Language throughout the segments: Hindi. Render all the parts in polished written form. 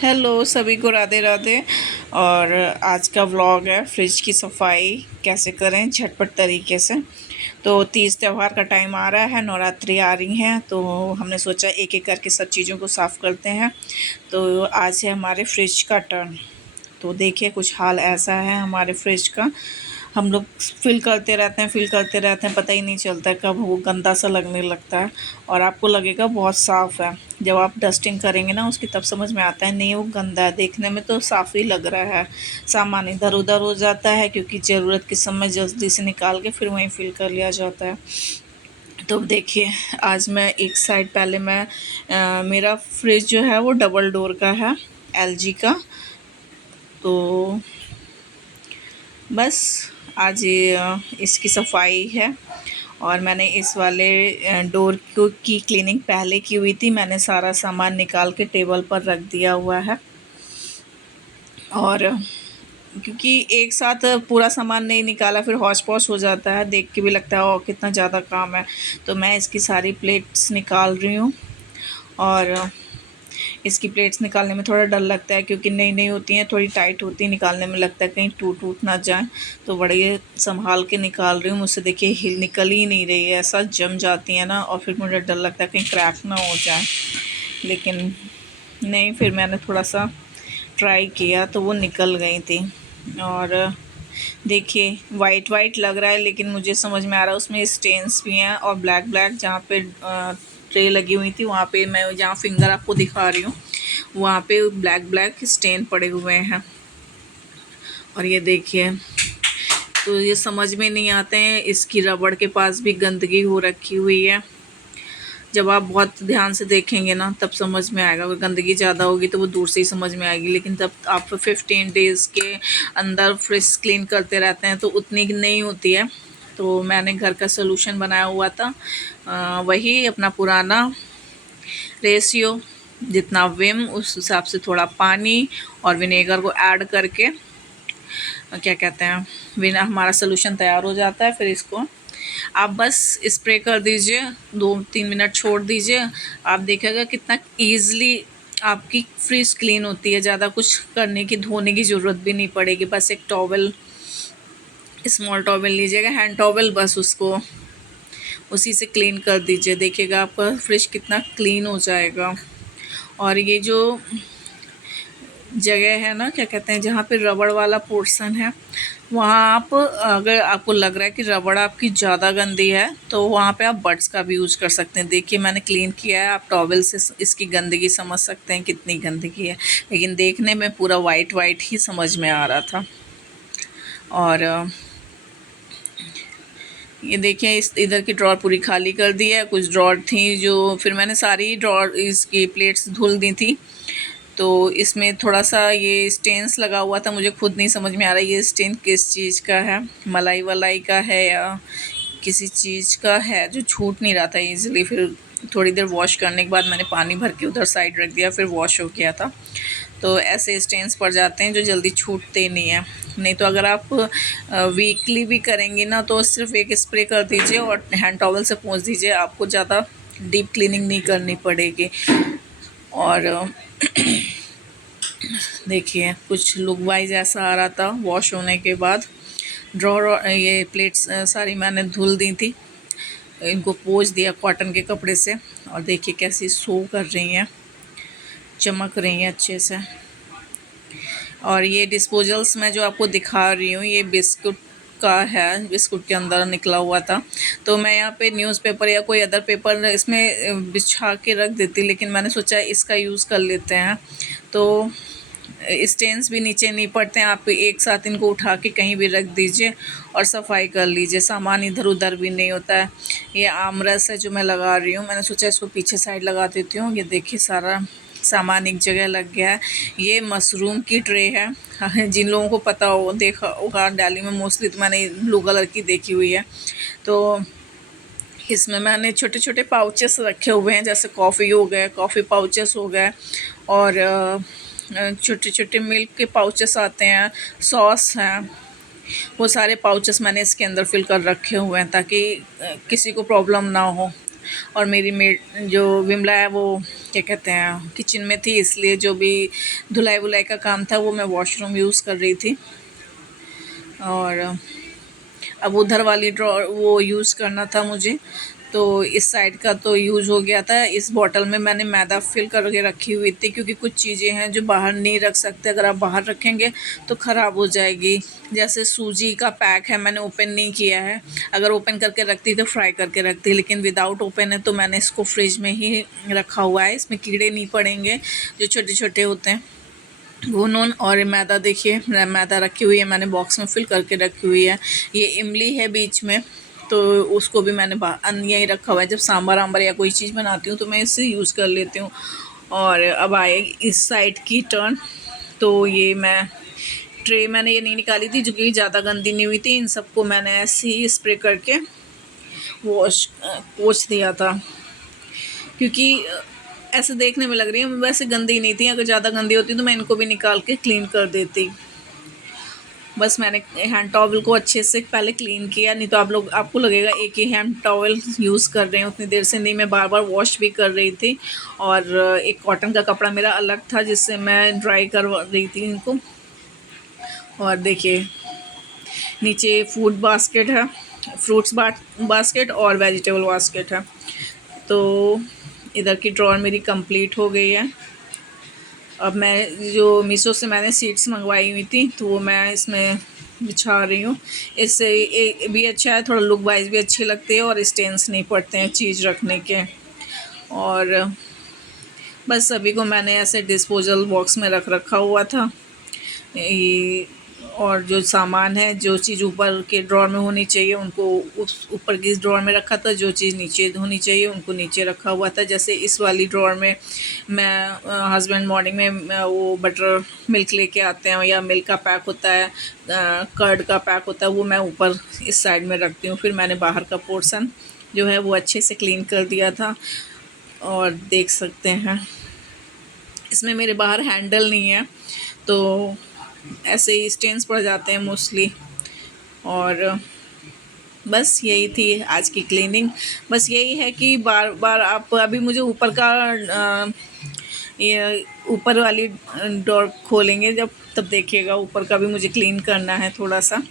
हेलो सभी को राधे राधे। और आज का व्लॉग है फ्रिज की सफाई कैसे करें झटपट तरीके से। तो तीज त्यौहार का टाइम आ रहा है, नवरात्रि आ रही हैं, तो हमने सोचा एक एक करके सब चीज़ों को साफ़ करते हैं। तो आज है हमारे फ्रिज का टर्न। तो देखिए कुछ हाल ऐसा है हमारे फ्रिज का। हम लोग फिल करते रहते हैं, पता ही नहीं चलता है कब वो गंदा सा लगने लगता है। और आपको लगेगा बहुत साफ़ है, जब आप डस्टिंग करेंगे ना उसकी तब समझ में आता है नहीं वो गंदा है। देखने में तो साफ़ ही लग रहा है, सामान इधर उधर हो जाता है क्योंकि ज़रूरत के समय जल्दी से निकाल के फिर वहीं फिल कर लिया जाता है। तो देखिए आज मैं एक साइड पहले मैं मेरा फ्रिज जो है वो डबल डोर का है, एलजी का। तो बस आज इसकी सफाई है। और मैंने इस वाले डोर को की क्लीनिंग पहले की हुई थी। मैंने सारा सामान निकाल के टेबल पर रख दिया हुआ है। और क्योंकि एक साथ पूरा सामान नहीं निकाला फिर हौच पौच हो जाता है, देख के भी लगता है और कितना ज़्यादा काम है। तो मैं इसकी सारी प्लेट्स निकाल रही हूँ। और इसकी प्लेट्स निकालने में थोड़ा डर लगता है क्योंकि नई नई होती हैं, थोड़ी टाइट होती है, निकालने में लगता है कहीं टूट टूट ना जाए। तो बड़े संभाल के निकाल रही हूँ। मुझसे देखिए हिल निकल ही नहीं रही है, ऐसा जम जाती है ना, और फिर मुझे डर लगता है कहीं क्रैक ना हो जाए। लेकिन नहीं, फिर मैंने थोड़ा सा ट्राई किया तो वो निकल गई थी। और देखिए वाइट वाइट लग रहा है लेकिन मुझे समझ में आ रहा है उसमें स्टेन्स भी हैं। और ब्लैक ब्लैक जहाँ पे ट्रे लगी हुई थी वहाँ पे, मैं जहाँ फिंगर आपको दिखा रही हूँ वहाँ पे ब्लैक ब्लैक स्टेन पड़े हुए हैं। और ये देखिए, तो ये समझ में नहीं आते हैं, इसकी रबड़ के पास भी गंदगी हो रखी हुई है। जब आप बहुत ध्यान से देखेंगे ना तब समझ में आएगा। अगर गंदगी ज़्यादा होगी तो वो दूर से ही समझ में आएगी, लेकिन जब आप 15 डेज़ के अंदर फ्रिज क्लीन करते रहते हैं तो उतनी नहीं होती है। तो मैंने घर का सोल्यूशन बनाया हुआ था, वही अपना पुराना रेशियो, जितना विम उस हिसाब से थोड़ा पानी और विनेगर को ऐड करके क्या कहते हैं विना हमारा सोल्यूशन तैयार हो जाता है। फिर इसको आप बस स्प्रे कर दीजिए, 2-3 मिनट छोड़ दीजिए, आप देखिएगा कितना ईज़िली आपकी फ्रिज क्लीन होती है। ज़्यादा कुछ करने की, धोने की ज़रूरत भी नहीं पड़ेगी। बस एक टॉवल, स्मॉल टॉवल लीजिएगा, हैंड टॉवल, बस उसको उसी से क्लीन कर दीजिए। देखिएगा आपका फ्रिज कितना क्लीन हो जाएगा। और ये जो जगह है ना, क्या कहते हैं, जहाँ पे रबड़ वाला पोर्शन है, वहाँ आप, अगर आपको लग रहा है कि रबड़ आपकी ज़्यादा गंदी है तो वहाँ पे आप बड्स का भी यूज़ कर सकते हैं। देखिए मैंने क्लीन किया है, आप टॉवल से इसकी गंदगी समझ सकते हैं कितनी गंदगी है, लेकिन देखने में पूरा वाइट वाइट ही समझ में आ रहा था। और ये देखिए इस इधर की ड्रॉर पूरी खाली कर दी है। कुछ ड्रॉर थी जो, फिर मैंने सारी ड्रॉर इसकी प्लेट्स धुल दी थी। तो इसमें थोड़ा सा ये स्टेन्स लगा हुआ था, मुझे खुद नहीं समझ में आ रहा ये स्टेन किस चीज़ का है, मलाई वलाई का है या किसी चीज़ का है, जो छूट नहीं रहा था ईज़िली। फिर थोड़ी देर वॉश करने के बाद मैंने पानी भर के उधर साइड रख दिया, फिर वॉश हो गया था। तो ऐसे स्टेन्स पड़ जाते हैं जो जल्दी छूटते नहीं हैं। नहीं तो अगर आप वीकली भी करेंगी ना तो सिर्फ एक स्प्रे कर दीजिए और हैंड टॉवल से पोंछ दीजिए, आपको ज़्यादा डीप क्लीनिंग नहीं करनी पड़ेगी। और देखिए कुछ लुक वाइज ऐसा आ रहा था वॉश होने के बाद। ड्रॉर ये प्लेट्स सारी मैंने धुल दी थी, इनको पोंछ दिया कॉटन के कपड़े से। और देखिए कैसी शो कर रही हैं, चमक रही हैं अच्छे से। और ये डिस्पोजल्स मैं जो आपको दिखा रही हूँ ये बिस्कुट का है, बिस्कुट के अंदर निकला हुआ था। तो मैं यहाँ पे न्यूज़पेपर या कोई अदर पेपर इसमें बिछा के रख देती, लेकिन मैंने सोचा इसका यूज़ कर लेते हैं तो स्टेन्स भी नीचे नहीं पड़ते हैं। आप एक साथ इनको उठा के कहीं भी रख दीजिए और सफाई कर लीजिए, सामान इधर उधर भी नहीं होता है। ये आमरस है जो मैं लगा रही हूँ, मैंने सोचा इसको पीछे साइड लगा देती हूँ। ये देखिए सारा सामान एक जगह लग गया है। ये मशरूम की ट्रे है, जिन लोगों को पता हो, देखा होगा दिल्ली में मोस्टली, तो मैंने ब्लू कलर की देखी हुई है। तो इसमें मैंने छोटे छोटे पाउचेस रखे हुए हैं, जैसे कॉफ़ी हो गए, कॉफ़ी पाउचेस हो गए, और छोटे छोटे मिल्क के पाउचेस आते हैं, सॉस हैं, वो सारे पाउचेस मैंने इसके अंदर फिल कर रखे हुए हैं ताकि किसी को प्रॉब्लम ना हो। और मेरी मेड जो विमला है वो क्या कहते हैं किचन में थी, इसलिए जो भी धुलाई वुलाई का काम था वो मैं वॉशरूम यूज़ कर रही थी। और अब उधर वाली ड्रॉ वो यूज़ करना था मुझे, तो इस साइड का तो यूज़ हो गया था। इस बॉटल में मैंने मैदा फिल करके रखी हुई थी, क्योंकि कुछ चीज़ें हैं जो बाहर नहीं रख सकते, अगर आप बाहर रखेंगे तो ख़राब हो जाएगी। जैसे सूजी का पैक है, मैंने ओपन नहीं किया है, अगर ओपन करके रखती तो फ्राई करके रखती, लेकिन विदाउट ओपन है तो मैंने इसको फ्रिज में ही रखा हुआ है। इसमें कीड़े नहीं पड़ेंगे जो छोटे छोटे होते हैं वो नॉन। और मैदा देखिए, मैदा रखी हुई है, मैंने बॉक्स में फिल करके रखी हुई है। ये इमली है बीच में, तो उसको भी मैंने यहीं रखा हुआ है। जब सांभर आम्बर या कोई चीज़ बनाती हूँ तो मैं इसे यूज़ कर लेती हूँ। और अब आए इस साइड की टर्न, तो ये मैं ट्रे मैंने ये नहीं निकाली थी जो कि ज़्यादा गंदी नहीं हुई थी। इन सबको मैंने ऐसे ही स्प्रे करके पोंछ दिया था, क्योंकि ऐसे देखने में लग रही है, वैसे गंदी नहीं थी। अगर ज़्यादा गंदी होती तो मैं इनको भी निकाल के क्लीन कर देती। बस मैंने हैंड टॉवल को अच्छे से पहले क्लीन किया, नहीं तो आपको लगेगा एक ही हैंड टॉवल यूज़ कर रहे हैं उतनी देर से। नहीं, मैं बार बार वॉश भी कर रही थी। और एक कॉटन का कपड़ा मेरा अलग था जिससे मैं ड्राई करवा रही थी इनको। और देखिए नीचे फूड बास्केट है, फ्रूट्स बास्केट और वेजिटेबल बास्केट है। तो इधर की ड्रॉअर मेरी कंप्लीट हो गई है। अब मैं जो मीशो से मैंने सीट्स मंगवाई हुई थी तो वो मैं इसमें बिछा रही हूँ। इससे भी अच्छा है, थोड़ा लुक वाइज भी अच्छी लगती है और स्टेन्स नहीं पड़ते हैं चीज़ रखने के। और बस सभी को मैंने ऐसे डिस्पोजल बॉक्स में रख रखा हुआ था। ये और जो सामान है, जो चीज़ ऊपर के ड्रॉअर में होनी चाहिए उनको उस ऊपर की ड्रॉअर में रखा था, जो चीज़ नीचे होनी चाहिए उनको नीचे रखा हुआ था। जैसे इस वाली ड्रॉअर में मैं हस्बैंड मॉर्निंग में वो बटर मिल्क लेके आते हैं या मिल्क का पैक होता है, कर्ड का पैक होता है, वो मैं ऊपर इस साइड में रखती हूँ। फिर मैंने बाहर का पोर्शन जो है वो अच्छे से क्लीन कर दिया था। और देख सकते हैं इसमें मेरे बाहर हैंडल नहीं है, तो ऐसे ही स्टेन्स पड़ जाते हैं मोस्टली। और बस यही थी आज की क्लीनिंग। बस यही है कि बार बार आप अभी मुझे ऊपर का ये ऊपर वाली डोर खोलेंगे जब, तब देखिएगा ऊपर का भी मुझे क्लीन करना है थोड़ा सा।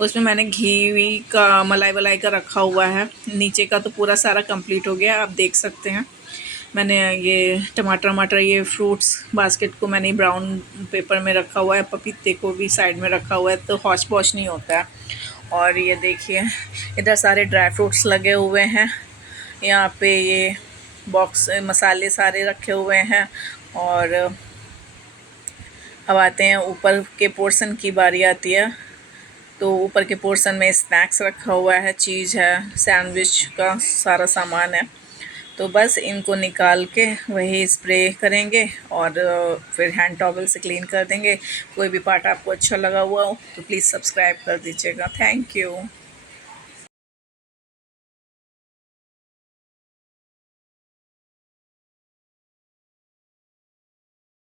उसमें मैंने घी वी का मलाई वलाई का रखा हुआ है। नीचे का तो पूरा सारा कंप्लीट हो गया, आप देख सकते हैं। मैंने ये टमाटर ये फ्रूट्स बास्केट को मैंने ब्राउन पेपर में रखा हुआ है, पपीते को भी साइड में रखा हुआ है, तो हौच पौच नहीं होता है। और ये देखिए इधर सारे ड्राई फ्रूट्स लगे हुए हैं, यहाँ पे ये बॉक्स मसाले सारे रखे हुए हैं। और अब आते हैं ऊपर के पोर्शन की बारी आती है, तो ऊपर के पोर्शन में स्नैक्स रखा हुआ है, चीज़ है, सैंडविच का सारा सामान है। तो बस इनको निकाल के वही स्प्रे करेंगे और फिर हैंड टॉवल से क्लीन कर देंगे। कोई भी पार्ट आपको अच्छा लगा हुआ हो तो प्लीज़ सब्सक्राइब कर दीजिएगा। Thank you.